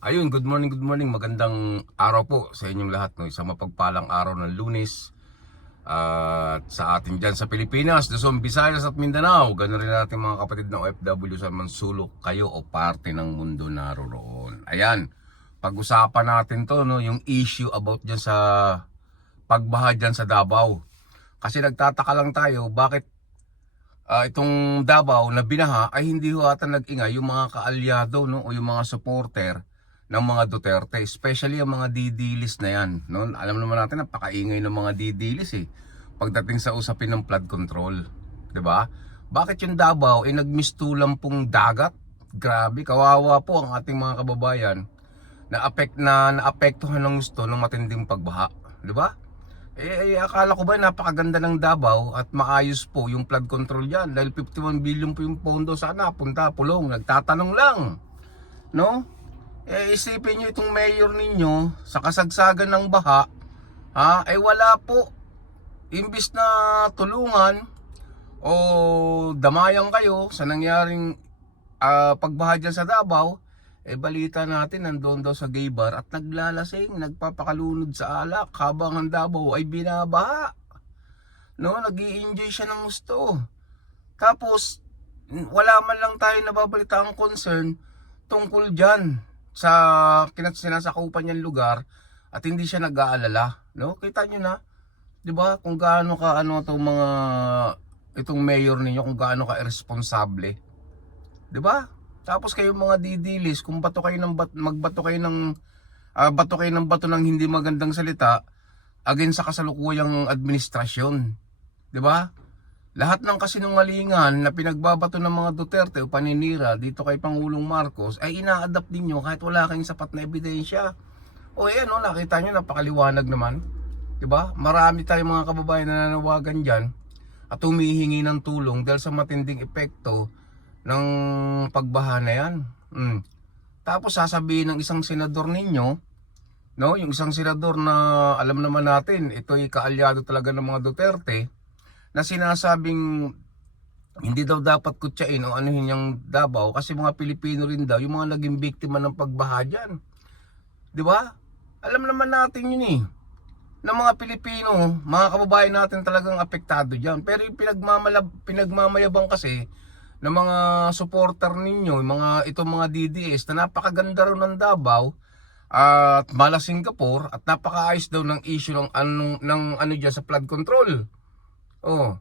Ayun, good morning, magandang araw po sa inyong lahat, no? Isang mapagpalang araw ng Lunes at sa atin dyan sa Pilipinas, Luzon, Visayas at Mindanao. Ganoon rin natin mga kapatid na OFW sa mansulok kayo o parte ng mundo naroroon. Ayan, pag-usapan natin to, no? Yung issue about dyan sa pagbaha dyan sa Davao. Kasi nagtataka lang tayo, bakit itong Davao na binaha ay hindi ho ata nag-ingay yung mga kaalyado, no? O yung mga supporter ng mga Duterte, especially ang mga didilis na yan, no? Alam naman natin napakaingay ng mga didilis pagdating sa usapin ng flood control, 'di ba? Bakit yung Davao nagmistulang pong dagat? Grabe, kawawa po ang ating mga kababayan na naapektuhan ng gusto ng matinding pagbaha, 'di ba? Akala ko ba napakaganda ng Davao at maayos po yung flood control diyan dahil 51 billion po yung pondo, sana punta pulong. Nagtatanong lang, no? Isipin nyo itong mayor ninyo sa kasagsagan ng baha, wala po. Imbis na tulungan o damayan kayo sa nangyaring pagbaha dyan sa Davao, balita natin nandoon daw sa gay bar at naglalasing, nagpapakalunod sa alak habang ang Davao ay binabaha, no? Nag-i-enjoy siya ng gusto. Tapos wala man lang tayo nababalita ang concern tungkol dyan sa sinasakupan niyang lugar at hindi siya nag-aalala, no? Kita niyo na, 'di ba? Kung gaano ka itong mayor ninyo, kung gaano ka irresponsable, 'di ba? Tapos kayo mga didilis, kung bato kayo ng magbato kayo ng bato kayo ng bato ng hindi magandang salita against sa kasalukuyang administrasyon, 'di ba? Lahat ng kasinungalingan na pinagbabato ng mga Duterte o paninira dito kay Pangulong Marcos ay ina-adapt ninyo kahit wala kayong sapat na ebidensya. O ayan, nakita nyo, napakaliwanag naman. Diba? Marami tayong mga kababayan na nanawagan dyan at humihingi ng tulong dahil sa matinding epekto ng pagbaha na yan. Tapos sasabihin ng isang senador ninyo, no, yung isang senador na alam naman natin, ito ay kaalyado talaga ng mga Duterte, na sinasabing hindi daw dapat kutsain o anuhin yung Davao kasi mga Pilipino rin daw yung mga naging biktima ng pagbaha dyan. Di ba? Alam naman natin yun na mga Pilipino, mga kababayan natin talagang apektado dyan. Pero yung pinagmamayabang kasi ng mga supporter ninyo, itong mga DDS na napakaganda raw ng Davao at mala Singapore at napakaayos daw ng issue ng ano dyan sa flood control. Oh,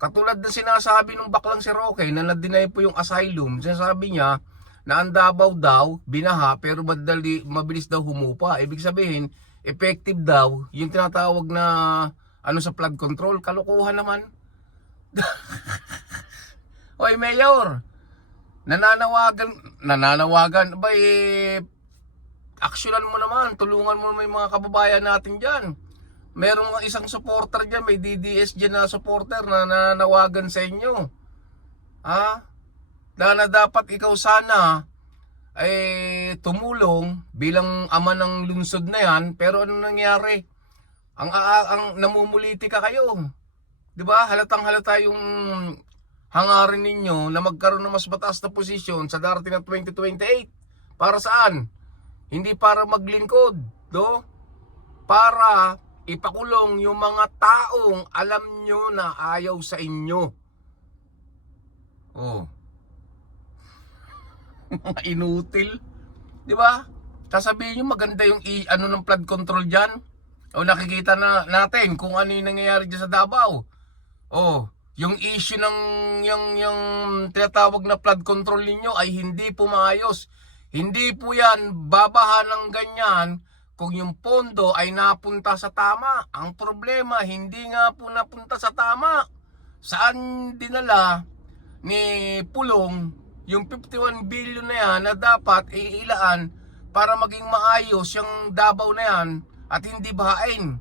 katulad ng sinasabi ng baklang si Roque na na-deny po yung asylum, sinasabi niya na ang Davao daw binaha pero mabilis daw humupa. Ibig sabihin, effective daw yung tinatawag na sa flood control. Kalokohan naman. Hoy Mayor, nananawagan ba aksyonan mo naman, tulungan mo naman yung mga kababayan natin diyan. Merong isang supporter dyan, may DDS dyan na supporter na nananawagan sa inyo. Na dapat ikaw sana ay tumulong bilang ama ng lungsod na yan. Pero anong nangyari? Ang namumuliti ka kayo. 'Di ba? Halatang halata yung hangarin ninyo na magkaroon ng mas mataas na posisyon sa darating na 2028. Para saan? Hindi para maglingkod, do? Para ipakulong yung mga taong alam nyo na ayaw sa inyo. Oh. Mga inutil. Di ba? Sasabihin nyo maganda yung ng flood control dyan. O nakikita na natin kung ano yung nangyayari dyan sa Davao. Oh. Yung issue ng yung tinatawag na flood control ninyo ay hindi po maayos. Hindi po yan babaha ng ganyan kung yung pondo ay napunta sa tama. Ang problema, hindi nga po napunta sa tama. Saan dinala ni Pulong yung 51 billion na yan na dapat iilaan para maging maayos yung Davao na yan at hindi bahain?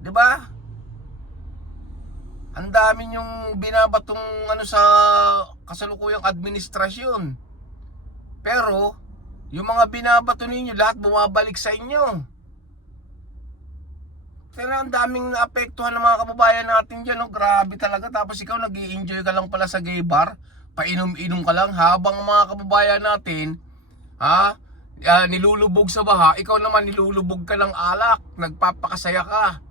Diba? Ang dami yung binabatong sa kasalukuyang administrasyon. Pero yung mga binabato ninyo, lahat bumabalik sa inyo. Kaya ang daming naapektuhan ng mga kababayan natin dyan. Grabe talaga. Tapos ikaw nag-i-enjoy ka lang pala sa gay bar. Painom-inom ka lang habang mga kababayan natin Ha? Nilulubog sa baha, ikaw naman nilulubog ka ng alak, nagpapakasaya ka.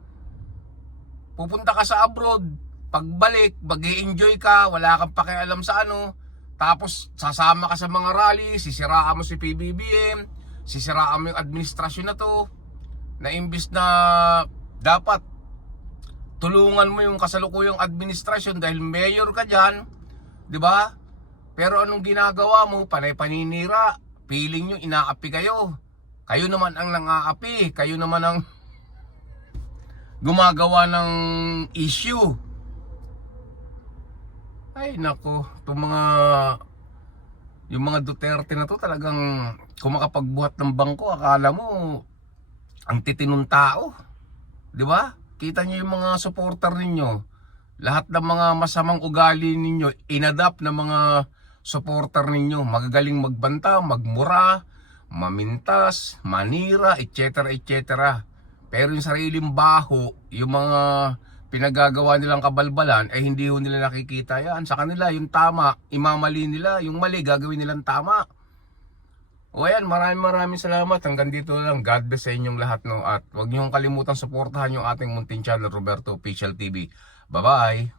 Pupunta ka sa abroad, pagbalik, mag-i-enjoy ka, wala kang pakialam sa ano, tapos sasama ka sa mga rally, sisiraan mo si PBBM, sisiraan mo yung administrasyon na to, na imbis na dapat tulungan mo yung kasalukuyang administrasyon dahil mayor ka dyan, di ba? Pero anong ginagawa mo? Panay paninira. Feeling nyo inaapi kayo. Kayo naman ang nang-aapi. Kayo naman ang gumagawa ng issue. Ay nako, yung mga Duterte na to talagang kung makapagbuhat ng bangko, akala mo ang titinong tao. 'Di ba? Kita niyo yung mga supporter ninyo. Lahat ng mga masamang ugali ninyo, inadapt ng mga supporter ninyo. Magagaling magbanta, magmura, mamintas, manira, etc. etc. Pero yung sariling baho, yung mga pinagagawa nilang kabalbalan, eh hindi ho nila nakikita yan. Sa kanila, yung tama, imamali nila. Yung mali, gagawin nilang tama. O ayan, maraming salamat. Hanggang dito lang. God bless sa inyong lahat. No? At huwag niyong kalimutan suportahan yung ating munting channel, Roberto Official TV. Bye-bye!